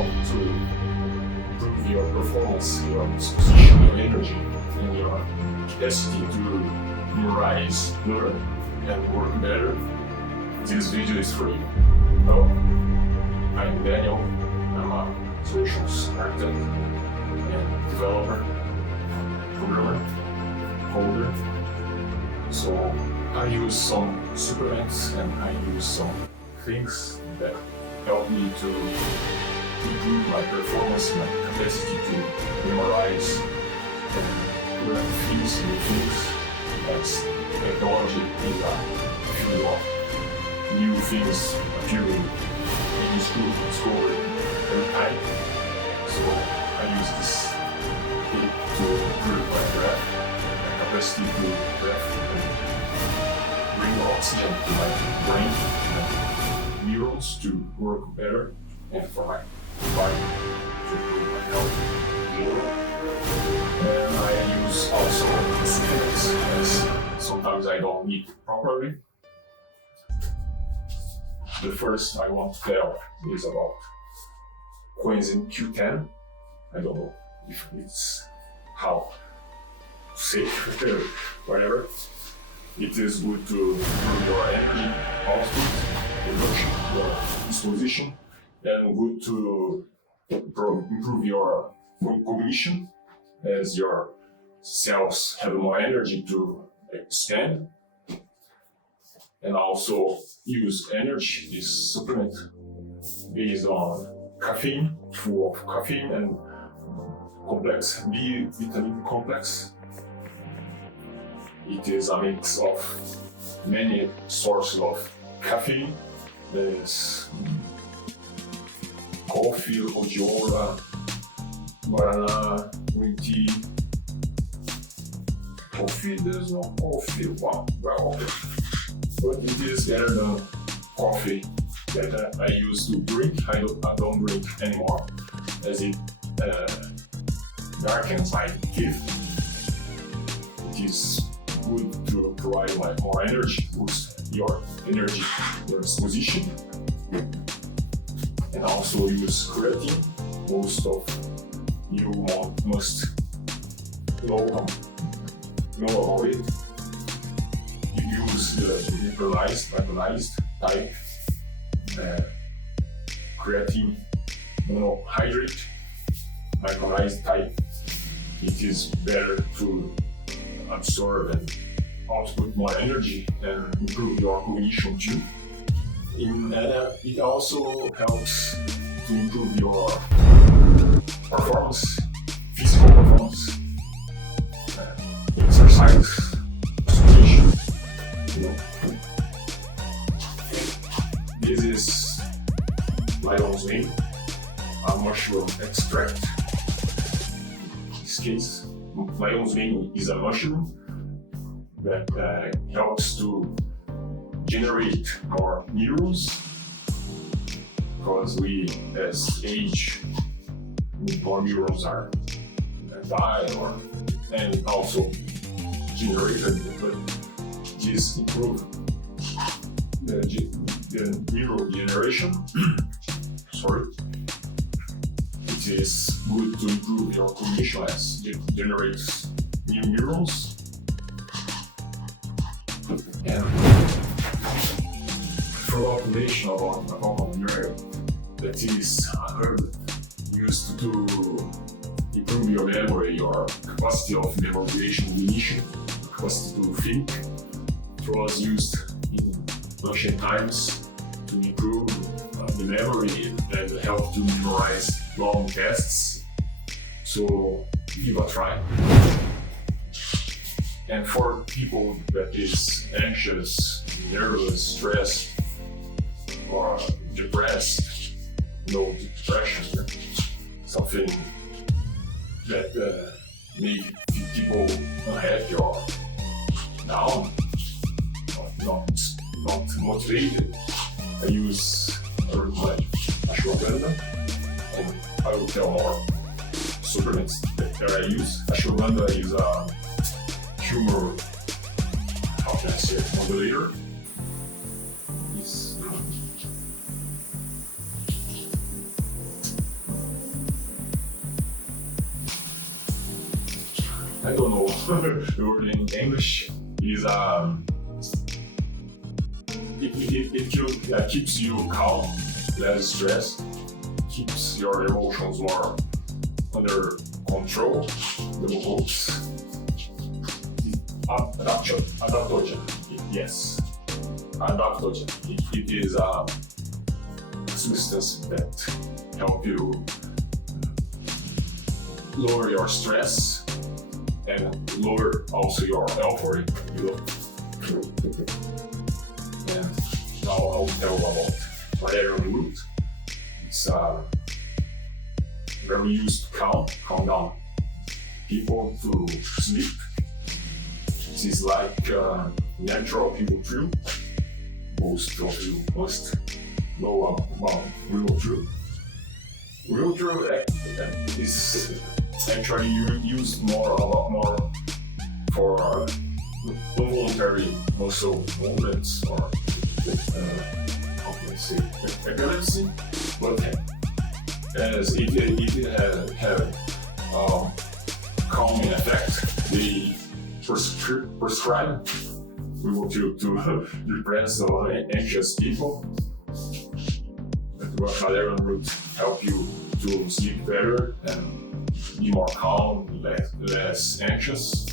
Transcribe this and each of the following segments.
want to improve your performance, your disposition, your energy, and your capacity to memorize, learn, and work better, this video is for you. Hello, I'm Daniel. I'm a solutions architect and developer, programmer, coder. So I use some supplements and I use some things that help me to improve my performance, my capacity to memorize and learn things, new things, as technology is a field of new things appearing in this group, discovery every time. So I use this to improve my breath, my capacity to breath, and bring oxygen to my brain and neurons to work better, and for my body to improve my health more. And I use also supplements, as sometimes I don't eat properly. The first I want to tell is about coenzyme Q10. I don't know if it's how to say it, whatever. It is good to improve your energy output, production, your disposition, and good to improve your cognition, as your cells have more energy to expand. And also use energy, this supplement based on caffeine, full of caffeine and complex B vitamin complex. It is a mix of many sources of caffeine. There is coffee, rhodiola, guarana, green tea. Coffee, there's no coffee. Wow, well, but it is better than coffee that I used to drink. I don't drink anymore, as it darkens my teeth. It is good to provide more energy, boost your energy, your disposition, and also use creatine. Most of you must know about it. You use the micronized type creatine monohydrate, micronized type. It is better to absorb and output more energy and improve your cognition too. It also helps to improve your performance, physical performance, exercise, concentration. This is lion's mane, a mushroom extract. In this case, lion's mane is a mushroom that helps to generate more neurons, because we, as age, more neurons are die and also generated, but this improves the neural generation. Sorry. It is good to improve your cognition, as it generates new neurons. And through automation about neural, that is a herb used to improve your memory, your capacity of memorization, cognition, capacity to think. It was used in ancient times to improve the memory and help to memorize long tests. So give a try. And for people that is anxious, nervous, stressed, or depressed, no depression, something that make people unhappy or down, not motivated, I use herbs like ashwagandha, and I will tell more supplements that I use. Ashwagandha is a humor, how can I say it, modulator. It's I don't know the word in English, is it keeps you calm, less stressed, keeps your emotions more under control. The hopes. Adaptogen. Yes. Adaptogen. It is a substance that help you lower your stress and lower also your euphoria. And now I'll tell about valerian root. It's very used to calm down people to sleep. This is like natural people tree. Most of you must know about real tree. Real tree is actually used a lot more for involuntary muscle movements or how can I say epilepsy, but as it have calming effect, they prescribe to depressed or anxious people. But valerian root help you to sleep better and be more calm, less anxious.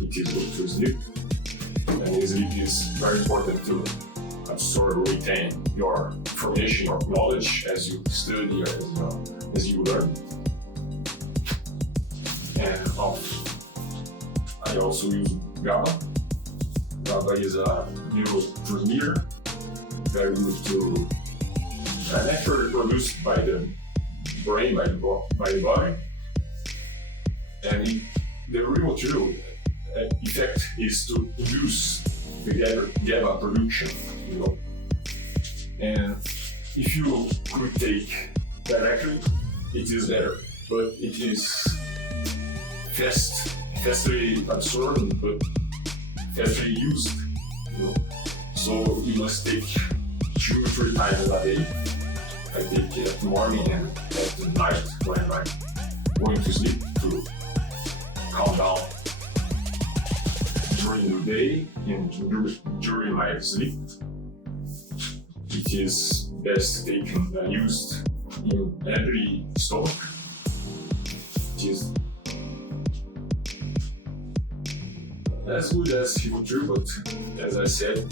It is good to sleep, and sleep is very important to absorb, retain your information, your knowledge as you study or as you learn. And I also use GABA. GABA is a neurotransmitter, very good to naturally produced by the brain, by the body. And the real true effect is to induce the GABA production, And if you could take directly, it is better, but it is fastly absorbed, but fastly used, So you must take 2 to 3 times a day. I take it at the morning and at the night when I'm going to sleep to calm down during the day and during my sleep. It is best taken and used in every stomach. It is as good as Rivotril, but as I said,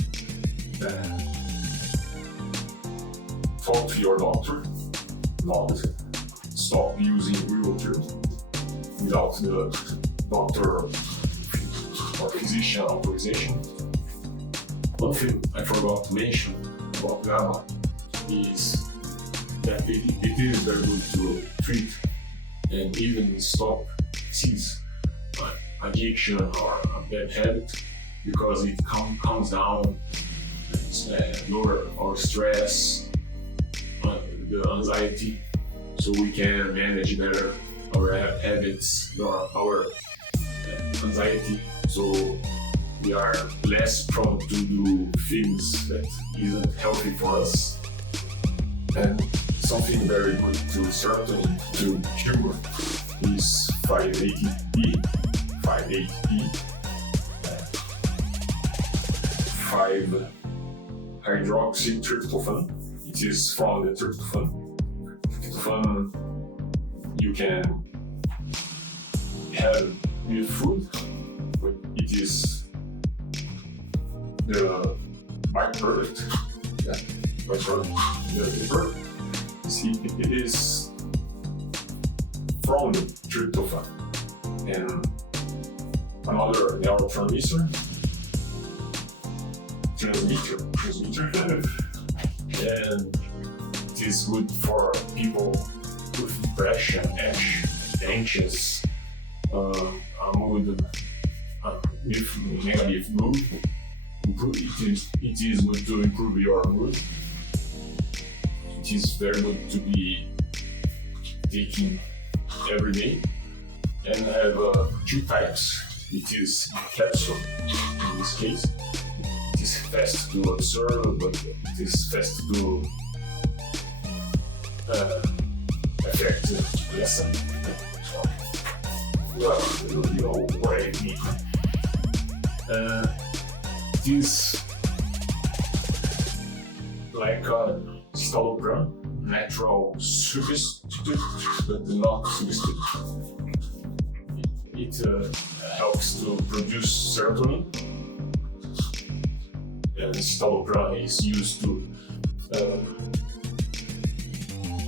talk to your doctor, not stop using Rivotril without the doctor or physician authorization. One thing I forgot to mention about GABA is that it is very good to treat and even stop disease, addiction or a bad habit, because it calms down, lower our stress, the anxiety, so we can manage better our habits, our anxiety, so we are less prone to do things that isn't healthy for us. And something very good to serotonin, to cure, is 5-ATP, 5-hydroxytryptophan. It is from the tryptophan. Tryptophan you can have with food, but it is the byproduct. It is from the tryptophan. And another neurotransmitter, and it is good for people with depression, anxious, mood, with negative mood. It is good to improve your mood. It is very good to be taken every day, and have 2 types. It is capsule in this case. It is fast to absorb, but it is fast to affect lesson. Well, you know what I mean. This like a Stalogram, natural substitute, but not substitute. It helps to produce serotonin, and Stalogram is used to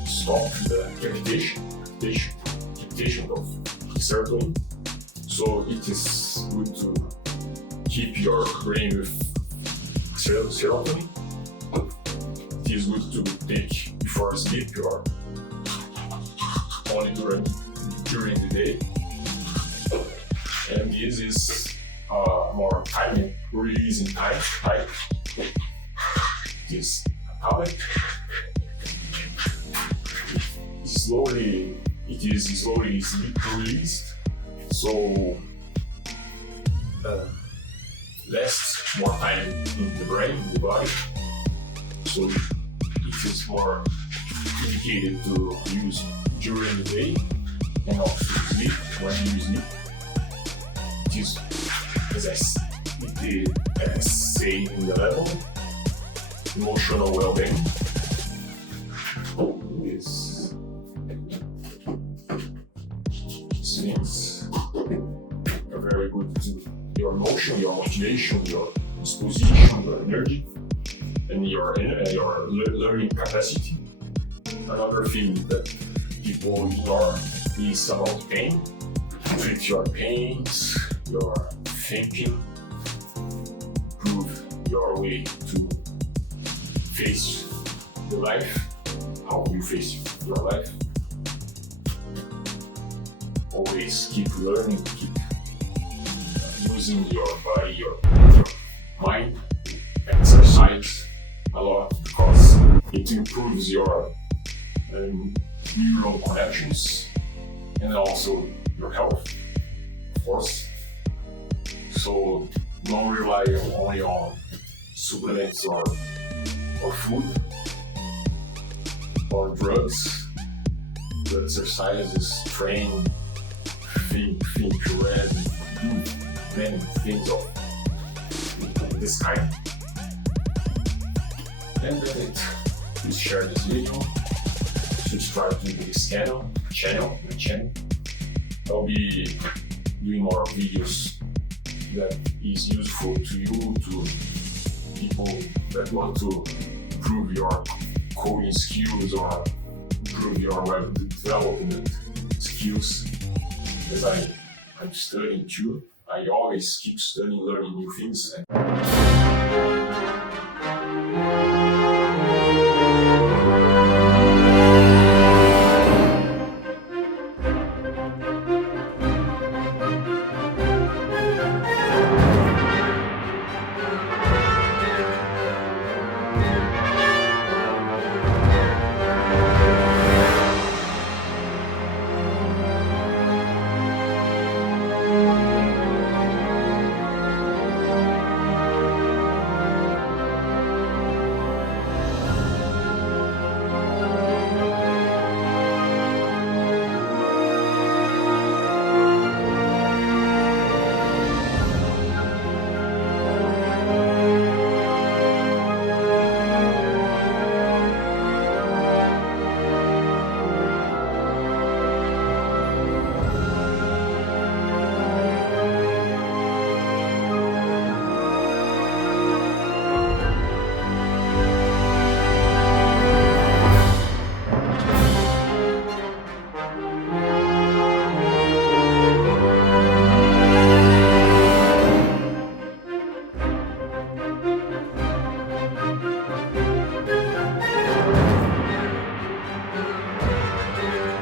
stop the capitation of serotonin. So it is good to keep your brain with serotonin. It is good to take before sleep or only during the day. And this is more time releasing type. This tablet it is slowly released, so lasts more time in the brain, in the body. So it is more indicated to use during the day and also sleep when you sleep. It is, as I say in the level, emotional well-being. These things are very good to your emotion, your motivation, your disposition, your energy, and your learning capacity. Another thing that people ignore is about pain. Treat your pains, your thinking, improve your way to face the life, how you face your life. Always keep learning, keep using your body, your mind, exercise a lot because it improves your neural connections and also your health, of course. So don't rely only on supplements or food or drugs. The exercises, train, think, read, do many things of this kind. And that's it. Please share this video, subscribe to this channel. I'll be doing more videos that is useful to you, to people that want to improve your coding skills or improve your web development skills. As I'm studying too, I always keep studying, learning new things.